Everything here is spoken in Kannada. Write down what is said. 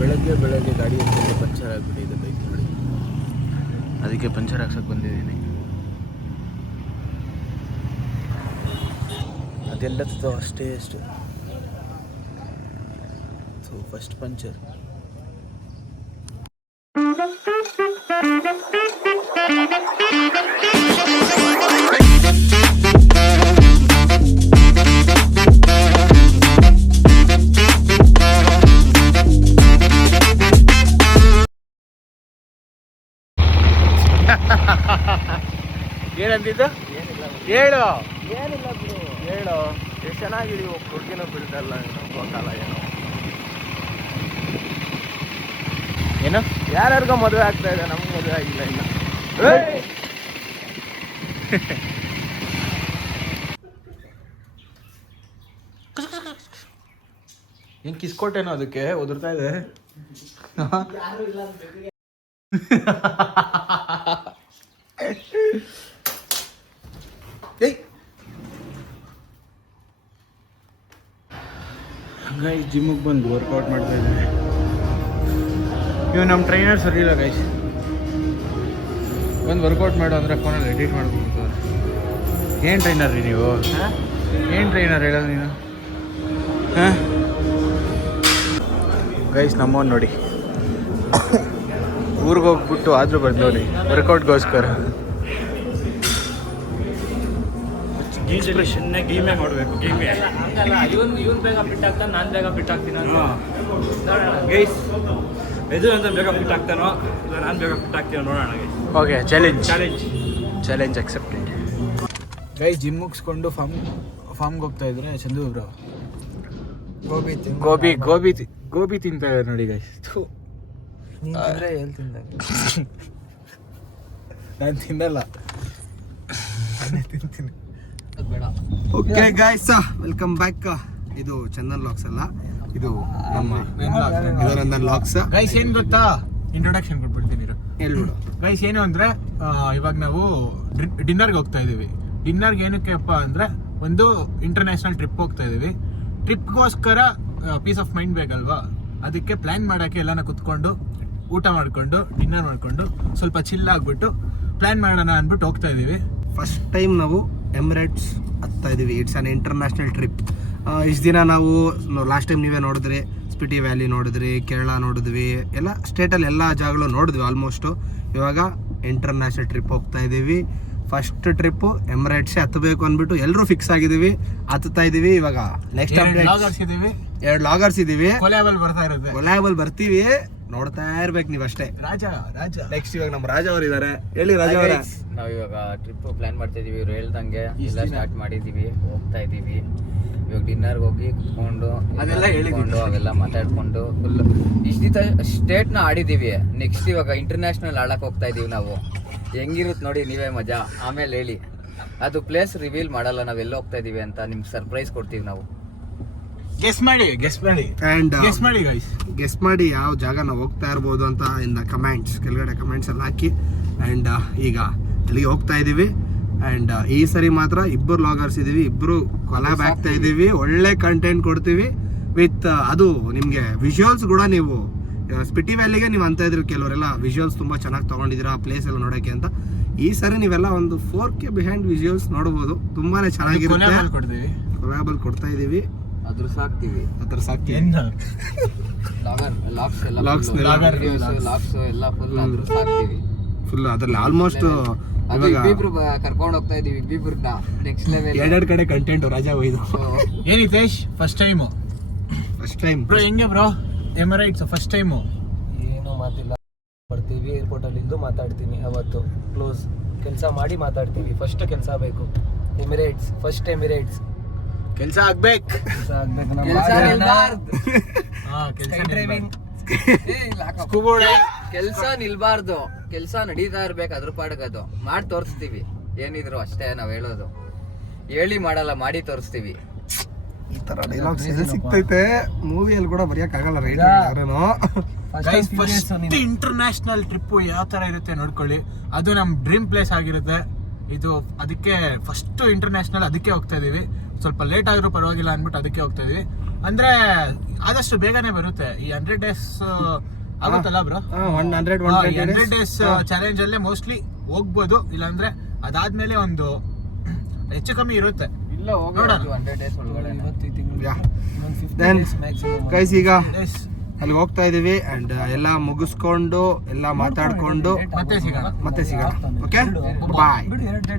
ಬೆಳಗ್ಗೆ ಗಾಡಿ ಅಂತ ಪಂಚರ್ ಆಗಿಬಿಟ್ಟಿದೆ ಬೈಕ್ ನೋಡಿ, ಅದಕ್ಕೆ ಪಂಚರ್ ಹಾಕ್ಸೋಕೆ ಬಂದಿದ್ದೀನಿ. ಅದೆಲ್ಲದ್ದು ಅಷ್ಟೇ ಸೊ ಫಸ್ಟ್ ಪಂಚರ್. ಏನಂತಿದ್ದು? ಹೇಳು. ಏನಿಲ್ಲ ಬಿಡು, ಹೇಳು. ಎಷ್ಟು ಚೆನ್ನಾಗಿರಿ, ಹುಡುಗಿನೂ ಬಿಡ್ದಲ್ಲ ಕಾಲ. ಏನು ಯಾರ್ಯಾರಿಗೋ ಮದುವೆ ಆಗ್ತಾ ಇದೆ, ನಮ್ಗೆ ಮದುವೆ ಆಗಿಲ್ಲ ಇನ್ನು. ಹೆಂಗೆ ಕಿಸ್ಕೊಟ್ಟೇನೋ ಅದಕ್ಕೆ ಒದರ್ತಾ ಇದೆ. ಗೈಸ್ ಜಿಮ್ಮಿಗೆ ಬಂದು ವರ್ಕೌಟ್ ಮಾಡ್ತಾ ಇದ್ದೀನಿ. ಇವು ನಮ್ಮ ಟ್ರೈನರ್ ಸರಿ ಇಲ್ಲ ಗೈಸ್. ಒಂದು ವರ್ಕೌಟ್ ಮಾಡು ಅಂದರೆ ಫೋನಲ್ಲಿ ಎಡಿಟ್ ಮಾಡ್ಬೋದು. ಏನು ಟ್ರೈನರ್ ರೀ ನೀವು? ಏನು ಟ್ರೈನರ್ ಹೇಳೋದು ನೀನು? ಹಾಂ ಗೈಸ್ ನಮ್ಮವ್ನು ನೋಡಿ, ಊರಿಗೆ ಹೋಗ್ಬಿಟ್ಟು ಆದರೂ ಬಂದವ್ರಿ ವರ್ಕೌಟ್ಗೋಸ್ಕರ. ಗೇಮೇ ಮಾಡಬೇಕು. ಇವನು ಬೇಗ ಫಿಟ್ ಆಗ್ತಾನೆ, ನಾನು ಬೇಗ ಫಿಟ್ ಆಗ್ತೀನಿ ಗೈಸ್. ಇದು ಅಂತ ಬೇಗ ಫಿಟ್ ಆಗ್ತಾನೋ ಇಲ್ಲ ನಾನು ಬೇಗ ಫಿಟ್ ಆಗ್ತೀನೋ ನೋಡೋಣ guys. Okay, challenge accepted. Guys gym ಮುಗಿಸ್ಕೊಂಡು ಫಾರ್ಮ್ಗೆ ಹೋಗ್ತಾ ಇದ್ರೆ ಚಂದು ಬ್ರೋ ಗೋಬಿ ತಿಂತಾ ಇದ್ದಾರೆ ನೋಡಿ ಗೈಸ್. ನಾನು ತಿನ್ನಲ್ಲ, ತಿಂತೀನಿ. Okay guys, welcome back. ಇದು ಚಂದನ್ ಲಾಕ್ಸ್ ಅಲ್ಲ, ಇದು ನಮ್ಮ ಇದರ ಲಾಕ್ಸ್. ಗೈಸ್ ಏನು ಗೊತ್ತಾ, ಇಂಟ್ರೊಡಕ್ಷನ್ ಕೊಟ್ಬಿಡ್ತೀನಿ ಹೇಳ್ಬಿಡು. ಗೈಸ್ ಏನು ಅಂದರೆ ಇವಾಗ ನಾವು ಡಿನ್ನರ್ಗೆ ಹೋಗ್ತಾ ಇದ್ದೀವಿ. ಡಿನ್ನರ್ಗೆ ಏನಕ್ಕೆಪ್ಪ ಅಂದರೆ ಒಂದು ಇಂಟರ್ನ್ಯಾಷನಲ್ ಟ್ರಿಪ್ ಹೋಗ್ತಾ ಇದ್ದೀವಿ. ಟ್ರಿಪ್ಗೋಸ್ಕರ ಪೀಸ್ ಆಫ್ ಮೈಂಡ್ ಬೇಕಲ್ವಾ, ಅದಕ್ಕೆ ಪ್ಲ್ಯಾನ್ ಮಾಡೋಕ್ಕೆ ಎಲ್ಲನ ಕುತ್ಕೊಂಡು ಊಟ ಮಾಡಿಕೊಂಡು ಡಿನ್ನರ್ ಮಾಡಿಕೊಂಡು ಸ್ವಲ್ಪ ಚಿಲ್ ಆಗಿಬಿಟ್ಟು ಪ್ಲ್ಯಾನ್ ಮಾಡೋಣ ಅಂದ್ಬಿಟ್ಟು ಹೋಗ್ತಾ ಇದ್ದೀವಿ. ಫಸ್ಟ್ ಟೈಮ್ ನಾವು ಎಮಿರೇಟ್ಸ್ ಹತ್ತಾ ಇದ್ದೀವಿ. It's an international trip. ಇಷ್ಟು ದಿನ ನಾವು ಲಾಸ್ಟ್ ಟೈಮ್ ನೀವೇ ನೋಡಿದ್ರಿ, ಸ್ಪಿಟಿ ವ್ಯಾಲಿ ನೋಡಿದ್ರಿ, ಕೇರಳ ನೋಡಿದ್ವಿ, ಎಲ್ಲ ಸ್ಟೇಟಲ್ಲಿ ಎಲ್ಲ ಜಾಗಗಳು ನೋಡಿದ್ವಿ ಆಲ್ಮೋಸ್ಟು. ಇವಾಗ ಇಂಟರ್ನ್ಯಾಷನಲ್ ಟ್ರಿಪ್ ಹೋಗ್ತಾ ಇದ್ದೀವಿ. ಫಸ್ಟ್ ಟ್ರಿಪ್ಪು ಎಮಿರೇಟ್ಸೇ ಹತ್ತಬೇಕು ಅಂದ್ಬಿಟ್ಟು ಎಲ್ಲರೂ ಫಿಕ್ಸ್ ಆಗಿದ್ದೀವಿ, ಹತ್ತಾ ಇದ್ದೀವಿ. ಇವಾಗ ನೆಕ್ಸ್ಟ್ ಎರಡು ಲಾಗರ್ಸ್ ಇದ್ದೀವಿ, ಕೊಲಾಬಲ್ ಬರ್ತೀವಿ, ನೋಡ್ತಾ ಇರ್ಬೇಕು ನೀವು ಅಷ್ಟೇ. ರಾಜ ನೆಕ್ಸ್ಟ್ ಇವಾಗ ನಮ್ಮ ರಾಜ ಅವರು ಇದ್ದಾರೆ. ಹೇಳಿ ರಾಜ ಅವರ. ನಾವು ಇವಾಗ ಟ್ರಿಪ್ ಪ್ಲಾನ್ ಮಾಡ್ತಾ ಇದೀವಿ, ಇವ್ರು ಹೇಳ್ದಂಗೆ ಎಲ್ಲ ಸ್ಟಾರ್ಟ್ ಮಾಡಿದೀವಿ, ಹೋಗ್ತಾ ಇದೀವಿ. ಇವಾಗ ಡಿನ್ನರ್ಗೆ ಹೋಗಿ ಕುತ್ಕೊಂಡು ಅವೆಲ್ಲ ಮಾತಾಡ್ಕೊಂಡು ಫುಲ್ ಇಷ್ಟ ಸ್ಟೇಟ್ನ ಆಡಿದೀವಿ. ನೆಕ್ಸ್ಟ್ ಇವಾಗ ಇಂಟರ್ನ್ಯಾಷನಲ್ ಆಡಕ್ಕೆ ಹೋಗ್ತಾ ಇದೀವಿ ನಾವು. ಹೆಂಗಿರುತ್ತೆ ನೋಡಿ ನೀವೇ ಮಜಾ. ಆಮೇಲೆ ಹೇಳಿ, ಅದು ಪ್ಲೇಸ್ ರಿವೀಲ್ ಮಾಡಲ್ಲ ನಾವು ಎಲ್ಲಿ ಹೋಗ್ತಾ ಇದೀವಿ ಅಂತ, ನಿಮ್ಗೆ ಸರ್ಪ್ರೈಸ್ ಕೊಡ್ತೀವಿ ನಾವು. ಗೆಸ್ ಮಾಡಿ ಯಾವ ಜಾಗ ನಾವು ಹೋಗ್ತಾ ಇರ್ಬೋದು ಅಂತ ಕೆಳಗಡೆ ಕಮೆಂಟ್ಸ್ ಅಲ್ಲಿ ಹಾಕಿ. ಆ್ಯಂಡ್ ಈಗ ಅಲ್ಲಿಗೆ ಹೋಗ್ತಾ ಇದ್ದೀವಿ. ಆ್ಯಂಡ್ ಈ ಸರಿ ಮಾತ್ರ ಇಬ್ಬರು ಲಾಗರ್ಸ್ ಇದ್ದೀವಿ, ಇಬ್ಬರು ಕೊಲಾಬ್ ಆಗ್ತಾ ಇದ್ದೀವಿ. ಒಳ್ಳೆ ಕಂಟೆಂಟ್ ಕೊಡ್ತೀವಿ ವಿತ್ ಅದು ನಿಮಗೆ ವಿಜುವಲ್ಸ್ ಕೂಡ. ನೀವು ಸ್ಪಿಟಿ ವ್ಯಾಲಿಗೆ ನೀವು ಅಂತ ಇದ್ರಿ, ಕೆಲವರೆಲ್ಲ ವಿಜುವಲ್ಸ್ ತುಂಬ ಚೆನ್ನಾಗಿ ತೊಗೊಂಡಿದ್ದೀರಾ ಆ ಪ್ಲೇಸ್ ಎಲ್ಲ ನೋಡೋಕ್ಕೆ ಅಂತ. ಈ ಸರಿ ನೀವೆಲ್ಲ ಒಂದು 4K ಬಿಹೈಂಡ್ ವಿಜುವಲ್ಸ್ ನೋಡ್ಬೋದು, ತುಂಬಾ ಚೆನ್ನಾಗಿರುತ್ತೆ. ಕೊಲಾಬಲ್ ಕೊಡ್ತಾ ಇದ್ದೀವಿ, ಅದ್ರ ಸಾಕ್ತಿವಿ ಫುಲ್ ಅದ್ರಲ್ಲಿ ಆಲ್ಮೋಸ್ಟ್ ಕರ್ಕೊಂಡು ಹೋಗ್ತಾ ಇದೀವಿ. ಇಬ್ಬಿಬ್ರನ್ನ ನೆಕ್ಸ್ಟ್ ಲೆವೆಲ್ ಎರಡೆರಡು ಕಡೆ ಕಂಟೆಂಟ್ ರಾಜ ಹೋಯ್ದು. ಏನಿತೇಶ್ ಫಸ್ಟ್ ಟೈಮ್ ಬ್ರೋ? ಹೆಂಗೆ ಬ್ರೋ ಎಮಿರೇಟ್ಸ್ ಫಸ್ಟ್ ಟೈಮು? ಏನೂ ಮಾತಿಲ್ಲ, ಬರ್ತೀವಿ ಏರ್ಪೋರ್ಟಲ್ಲಿ ಇದ್ದು ಮಾತಾಡ್ತೀನಿ. ಅವತ್ತು ಕ್ಲೋಸ್ ಕೆಲಸ ಮಾಡಿ ಮಾತಾಡ್ತೀವಿ. ಫಸ್ಟ್ ಕೆಲಸ ಬೇಕು. ಫಸ್ಟ್ ಎಮಿರೇಟ್ಸ್ ಕೆಲಸ ಆಗ್ಬೇಕು. ಕೆಲ್ಸ ನಿಲ್ಬಾರ್ದು, ಕೆಲ್ಸ ನಡೀತಾ ಇರ್ಬೇಕು, ಅದ್ರ ಪಾಡಗದು ಮಾಡಿ ತೋರಿಸ್ತೀವಿ. ಏನಿದ್ರು ಅಷ್ಟೇ ನಾವ್ ಹೇಳೋದು, ಹೇಳಿ ಮಾಡಲ್ಲ, ಮಾಡಿ ತೋರಿಸ್ತೀವಿ. ಈ ತರ ಡೈಲಾಗ್ಸ್ ಸಿಗ್ತೈತೆ ಮೂವಿಯಲ್ಲಿ ಕೂಡ ಬರೆಯಕ್ ಆಗಲ್ಲ. ಇಂಟರ್ನ್ಯಾಷನಲ್ ಟ್ರಿಪ್ ಯಾವ ತರ ಇರುತ್ತೆ ನೋಡ್ಕೊಳ್ಳಿ. ಅದು ನಮ್ ಡ್ರೀಮ್ ಪ್ಲೇಸ್ ಆಗಿರುತ್ತೆ ಇದು. ಅದಕ್ಕೆ ಫಸ್ಟ್ ಇಂಟರ್ನ್ಯಾಷನಲ್ ಅದಕ್ಕೆ ಹೋಗ್ತಾ ಇದೀವಿ. ಸ್ವಲ್ಪ ಲೇಟ್ ಆಗಿರೋ ಪರವಾಗಿಲ್ಲ ಅಂದ್ಬಿಟ್ಟು ಅದಕ್ಕೆ ಹೋಗ್ತಾ ಇದೀವಿ. ಅಂದ್ರೆ ಆದಷ್ಟು ಬೇಗನೆ ಬರುತ್ತೆ ಈ 100 ಡೇಸ್ ಆಗುತ್ತಲ್ಲ ಬ್ರೋ. 100 ಡೇಸ್ ಚಾಲೆಂಜ್ ಅಲ್ಲೇ ಮೋಸ್ಟ್ಲಿ ಹೋಗ್ಬೋದು, ಇಲ್ಲಾಂದ್ರೆ ಅದಾದ್ಮೇಲೆ ಒಂದು ಹೆಚ್ಚು ಕಮ್ಮಿ ಇರುತ್ತೆ. ಇಲ್ಲ ನೋಡೋಣ. 100 ಡೇಸ್ ಒಳಗಡೆ ಇವತ್ತು ಈ ತಿಂಗಳು Yeah. ಇನ್ನೊಂದು 15 Then, days maximum. ಗೈಸ್ ಈಗ Days ಅಲ್ಲಿ ಹೋಗ್ತಾ ಇದೀವಿ ಅಂಡ್ ಎಲ್ಲ ಮುಗಿಸ್ಕೊಂಡು ಎಲ್ಲ ಮಾತಾಡ್ಕೊಂಡು ಮತ್ತೆ ಸಿಗೋಣ. Okay bye. ಬಿಡು, 2 ಡೇಟ್